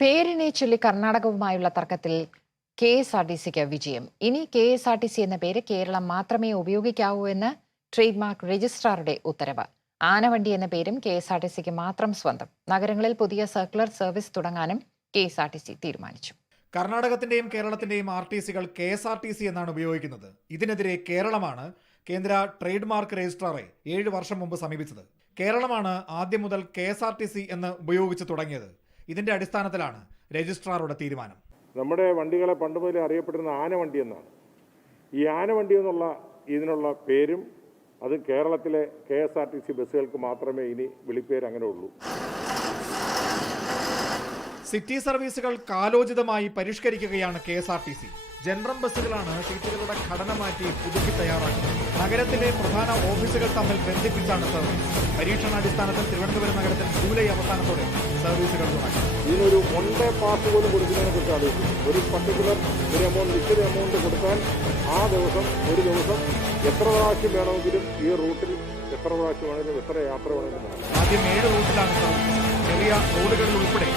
പേരിനെ ചൊല്ലി കർണാടകവുമായുള്ള തർക്കത്തിൽ KSRTCക്ക് വിജയം. ഇനി KSRTC എന്ന പേര് കേരളം മാത്രമേ ഉപയോഗിക്കാവൂ എന്ന് ട്രേഡ് മാർക്ക് രജിസ്ട്രാറുടെ ഉത്തരവ്. ആനവണ്ടി എന്ന പേരും KSRTCക്ക് മാത്രം സ്വന്തം. നഗരങ്ങളിൽ പുതിയ സർക്കുലർ സർവീസ് തുടങ്ങാനും KSRTC തീരുമാനിച്ചു. കർണാടകത്തിന്റെയും കേരളത്തിന്റെയും RTCകൾ KSRTC എന്നാണ് ഉപയോഗിക്കുന്നത്. ഇതിനെതിരെ കേരളമാണ് കേന്ദ്ര ട്രേഡ് മാർക്ക് രജിസ്ട്രാറെ 7 വർഷം മുമ്പ് സമീപിച്ചത്. കേരളമാണ് ആദ്യം മുതൽ KSRTC എന്ന് ഉപയോഗിച്ച് തുടങ്ങിയത്. ഇതിന്റെ അടിസ്ഥാനത്തിലാണ് രജിസ്ട്രാറുടെ തീരുമാനം. നമ്മുടെ വണ്ടികളെ പണ്ട് മുതലേ അറിയപ്പെടുന്ന ആനവണ്ടി എന്നാണ്. ഈ ആനവണ്ടി എന്നുള്ള ഇതിനുള്ള പേരും അത് കേരളത്തിലെ KSRTC ബസ്സുകൾക്ക് മാത്രമേ ഇനി വിളിപ്പേര് അങ്ങനെ ഉള്ളൂ. സിറ്റി സർവീസുകൾ കാലോചിതമായി പരിഷ്കരിക്കുകയാണ് KSRTC. ജനറൽ ബസ്സുകളാണ് സീറ്റുകളുടെ ഘടന മാറ്റി പുതുക്കി തയ്യാറാക്കുന്നത്. നഗരത്തിലെ പ്രധാന ഓഫീസുകൾ തമ്മിൽ ബന്ധിപ്പിച്ചാണ് സർവീസ്. പരീക്ഷണാടിസ്ഥാനത്തിൽ തിരുവനന്തപുരം നഗരത്തിൽ ജൂലൈ അവസാനത്തോടെ സർവീസുകൾ തുടങ്ങി. ഇതിനൊരു ഒണ്ടേ പാസ് പോലും കൊടുക്കുന്നതിനെ കുറിച്ച് ആലോചിക്കും. ഒരു പർട്ടിക്കുലർ നിശ്ചിത എമൗണ്ട് കൊടുത്താൽ ആ ദിവസം ഒരു ദിവസം എത്ര പ്രാവശ്യം വേണമെങ്കിലും ഈ റൂട്ടിൽ എത്ര പ്രാവശ്യം വേണമെങ്കിലും എത്ര യാത്ര വേണമെങ്കിലും. ആദ്യം 7 റൂട്ടിലാണ് സർവീസ്. ചെറിയ റോഡുകളിൽ ഉൾപ്പെടെ